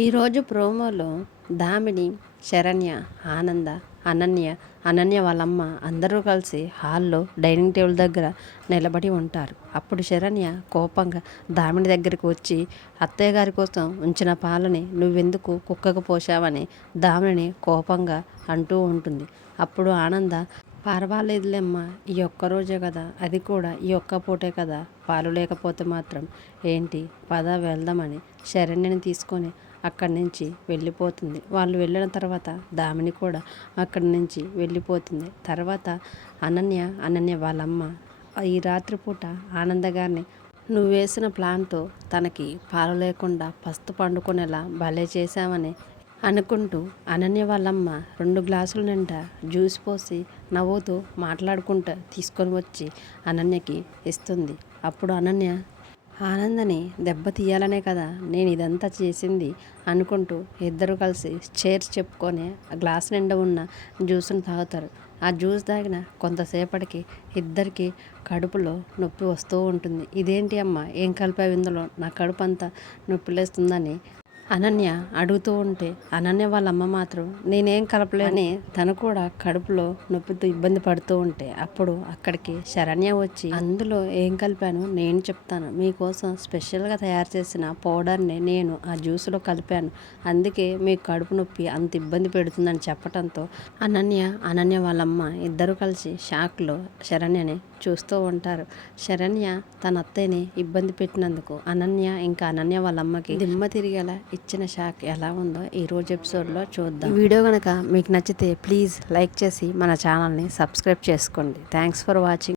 ఈరోజు ప్రోమోలో దామిని, శరణ్య, ఆనంద, అనన్య వాళ్ళమ్మ అందరూ కలిసి హాల్లో డైనింగ్ టేబుల్ దగ్గర నిలబడి ఉంటారు. అప్పుడు శరణ్య కోపంగా దామిని దగ్గరికి వచ్చి అత్తయ్య గారి కోసం ఉంచిన పాలని నువ్వెందుకు కుక్కకు పోసావని దామిని కోపంగా అంటూ ఉంటుంది. అప్పుడు ఆనంద, పర్వాలేదులేమ్మా, ఈ ఒక్కరోజే కదా, అది కూడా ఈ ఒక్క పూటే కదా, పాలు లేకపోతే మాత్రం ఏంటి, పద వెళ్దామని శరణ్యని తీసుకొని అక్కడి నుంచి వెళ్ళిపోతుంది. వాళ్ళు వెళ్ళిన తర్వాత దామిని కూడా అక్కడి నుంచి వెళ్ళిపోతుంది. తర్వాత అనన్య వాళ్ళమ్మ ఈ రాత్రిపూట ఆనంద గారిని నువ్వు వేసిన ప్లాన్తో తనకి పాలు లేకుండా పస్తు పండుకునేలా భలే చేశామని అనుకుంటూ అనన్య వాళ్ళమ్మ 2 గ్లాసుల నిండా జ్యూస్ పోసి నవ్వుతూ మాట్లాడుకుంటూ తీసుకొని వచ్చి అనన్యకి ఇస్తుంది. అప్పుడు అనన్య, ఆనందని దెబ్బ తీయాలనే కదా నేను ఇదంతా చేసింది అనుకుంటూ ఇద్దరు కలిసి చేర్స్ చెప్పుకొని ఆ గ్లాస్ నిండా ఉన్న జ్యూస్ని తాగుతారు. ఆ జ్యూస్ తాగిన కొంతసేపటికి ఇద్దరికి కడుపులో నొప్పి వస్తూ ఉంటుంది. ఇదేంటి అమ్మ, ఏం కలిపావు ఇందులో, నా కడుపు అంతా నొప్పిలేస్తుందని అనన్య అడుగుతూ ఉంటే అనన్య వాళ్ళ అమ్మ మాత్రం నేనేం కలపలేని తను కూడా కడుపులో నొప్పితో ఇబ్బంది పడుతూ ఉంటే అప్పుడు అక్కడికి శరణ్య వచ్చి అందులో ఏం కలిపాను నేను చెప్తాను, మీకోసం స్పెషల్గా తయారు చేసిన పౌడర్ని నేను ఆ జ్యూస్లో కలిపాను, అందుకే మీకు కడుపు నొప్పి అంత ఇబ్బంది పెడుతుందని చెప్పడంతో అనన్య వాళ్ళమ్మ ఇద్దరు కలిసి షాక్లో శరణ్యని చూస్తూ ఉంటారు. శరణ్య తన అత్తయ్యని ఇబ్బంది పెట్టినందుకు అనన్య వాళ్ళ అమ్మకి దిమ్మ తిరిగేలా ఇచ్చిన షాక్ ఎలా ఉందో ఈరోజు ఎపిసోడ్లో చూద్దాం. ఈ వీడియో కనుక మీకు నచ్చితే ప్లీజ్ లైక్ చేసి మన ఛానల్ని సబ్స్క్రైబ్ చేసుకోండి. Thanks for watching.